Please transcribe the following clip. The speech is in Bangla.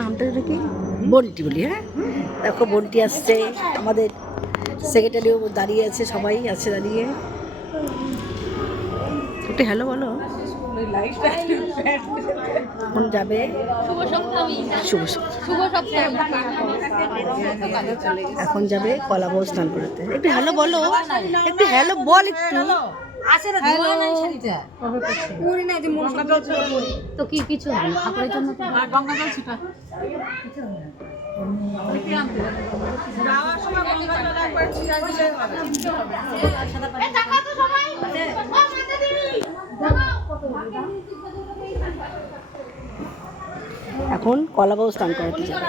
নামটা কি? বন্টি বলি। হ্যাঁ, দেখো বন্টি আসছে, আমাদের সেক্রেটারিও দাঁড়িয়ে আছে, সবাই আছে দাঁড়িয়ে। একটু হ্যালো বলো। এখন যাবে এখন যাবে কলাবউ স্নান করতে। একটু হ্যালো বলো, একটু হ্যালো বল একটু। তো কি কিছু হবে না ঠাকুরের জন্য গঙ্গা জল ছিটা এখন কলাবউ স্নান করতে যাবে।